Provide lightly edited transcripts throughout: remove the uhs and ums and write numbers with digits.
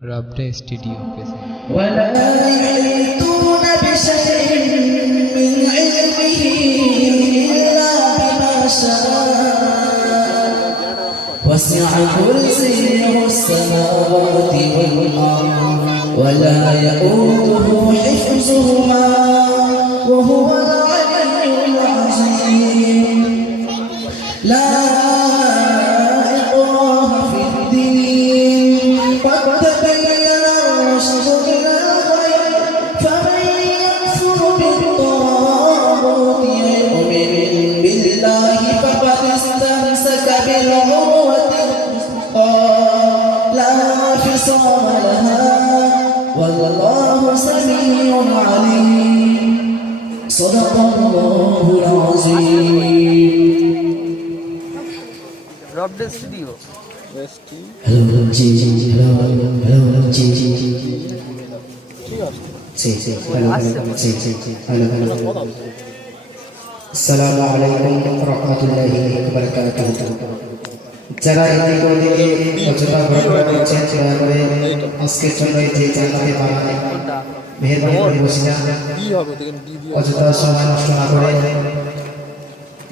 रबडे studio पे से ولا يحيطون بشيء من علمه إلا بما شاء وسع كرسيه السماوات والأرض ولا يؤوده حفظهما وهو العلي العظيم لا إكراه في الدين قد تبين الرشد من الغي فمن يكفر بالطاغوت ويؤمن بالله فقد استمسك بالعروة الوثقى لا انفصام لها والله سميع عليم صدق الله العظيم रबडे studio Hello, जी hello, जी जी hello, जी hello, अस्सलामु अलैकुम रहमतुल्लाहि व बाराकातुहू। যারা এই করে অযথা ঘোরাঘুরি করছেন দয়া করে আজকের জন্য যে জায়গাতে বানানে মেহেরবানি করে বসিনা অযথা সময় নষ্ট না করে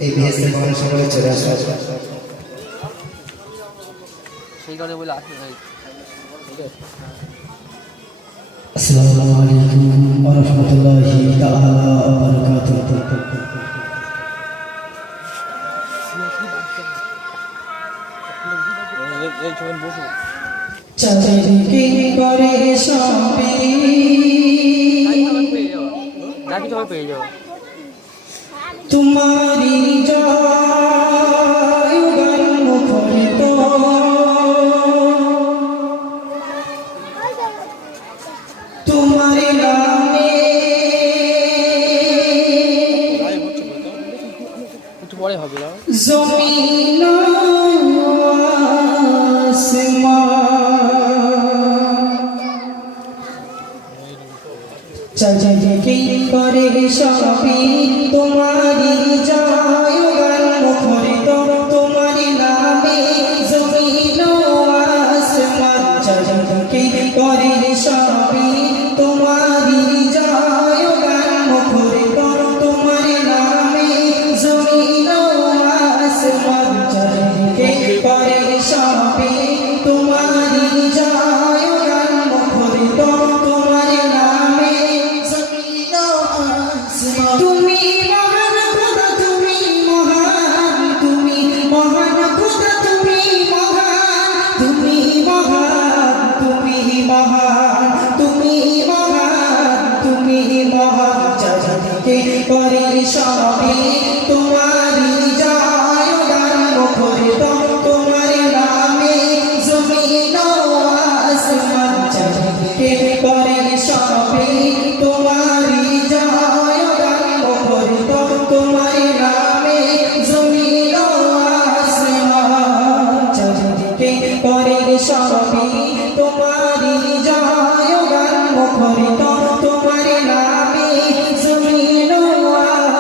এই বিএসএ ভবনে সকলে চলে আসুন। সেই করে বলে আসলে ভাই আসসালামু আলাইকুম ওয়া রাহমাতুল্লাহি তাআলা ওয়া বারাকাতুহু। চারিদিকে করে সবে নাকি তোমার পেয়ে যাও তোমারি জয় গান মুখরিত তোমারি নামে একটু পরে হবে না জমিন চারিদিকে করে সবে তোমারি জয় গান মুখরিত তোমারি নামে জমিন আসমান চারিদিকে করে সবে তোমারি জয় গান মুখরিত তোমারি নামে জমিন আসমান চারিদিকে করে সবে তোমারি জয় গান মুখরিত তোমারি নামে তুমি মহান খোদা তুমি মহান তুমি মহান খোদা তুমি মহান তুমি মহান তুমি মহান তুমি মহান তুমি মহান চারিদিকে করে সবে তোমারি জয় গান মুখরিত তোমারি নামে জমিন আসমান চারিদিকে করে সবে তোমারি জয় গান মুখরিত তোমারি নামে জমিন আসমান চারিদিকে করে সবে তোমারি জয় গান মুখরিত তোমারি নামে জমিন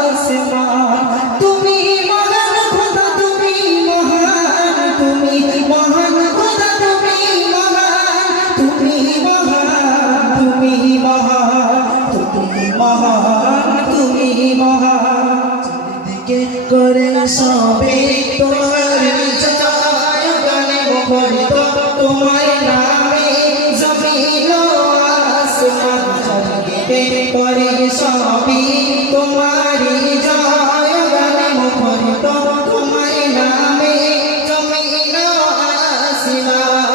আসমান তুমি মহান খোদা তুমি মহান তুমি মহান খোদা তুমি মহান তুমি মহান তুমি মহান তুমি মহান তুমি মহান চারিদিকে করে সবে তোমারি জয় গান মুখরিত তোমারি নামে জমিন আসমান চারিদিকে করে সবে তোমারি জয় গান মুখরিত তোমারি নামে জমিন আসমান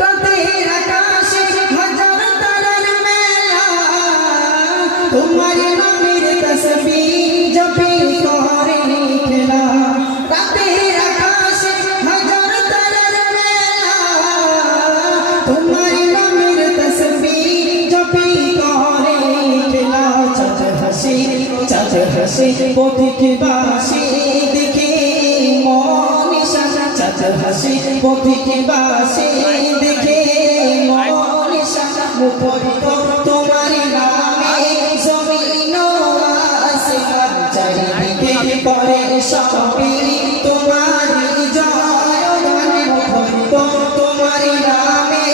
রাতের আকাশে হাজার তারার মেলা তোমারি নামের তসবিহ জপে করে খেলা রাতের আকাশে হাজার তারার মেলা তোমারি নামের তসবিহ জপে করে খেলা চাঁদ হাসে পথিক বাসি দেখে মন শান্ত চাঁদ হাসে পথিক বাসি দেখে মন শান্ত মুখরিত তোমারি নামে জমিন আসমান চারিদিকে করে সবে তোমারি জয় গান মুখরিত তোমারি নামে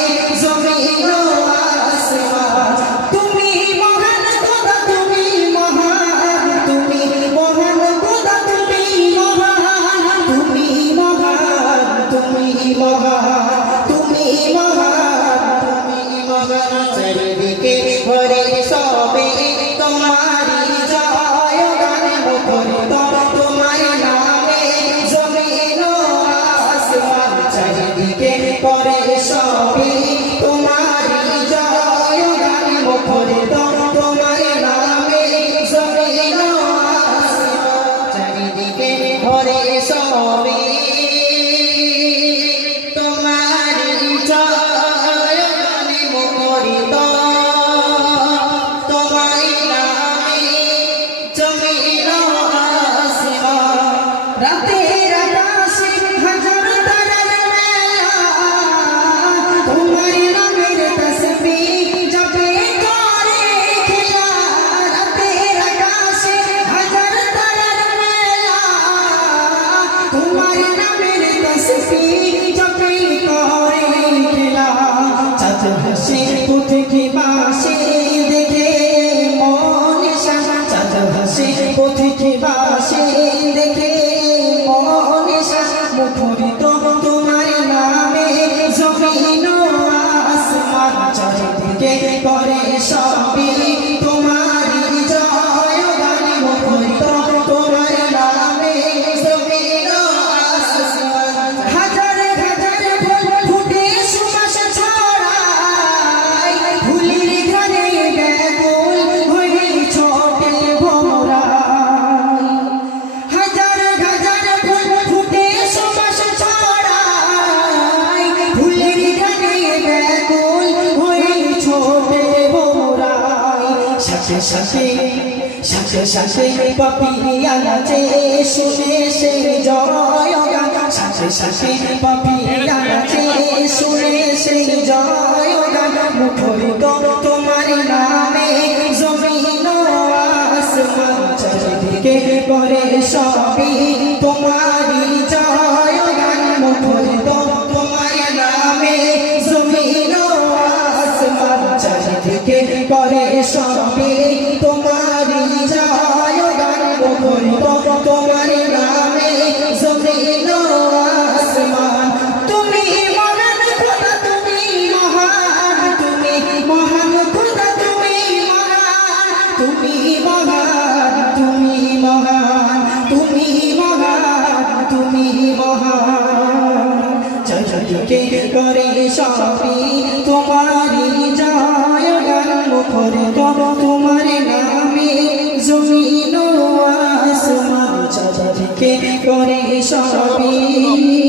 সাথে সাথে সাথে সাথে পাপিয়া নাচে শুনে সেই জয় গান সাথে সাথে পাপিয়া নাচে শুনে সেই জয় গান মুখরিত তোমার নামে জমিন আসমান চারিদিকে করে সবই তোমারই জয় গান মুখরিত তোমার নামে জমিন আসমান চারিদিকে করে সবই তোমারই জয় গান মুখরিত তোমার নামে জমিন আসমান তুমি মহান খোদা তুমি মহান তুমি মহান খোদা তুমি মহান তুমি মহান তুমি মহান তুমি মহান তুমি মহান চারিদিকে করে সবই তোমারই জয় গান মুখরিত তোমার নামে জমিন আসমান চারিদিকে করে সবই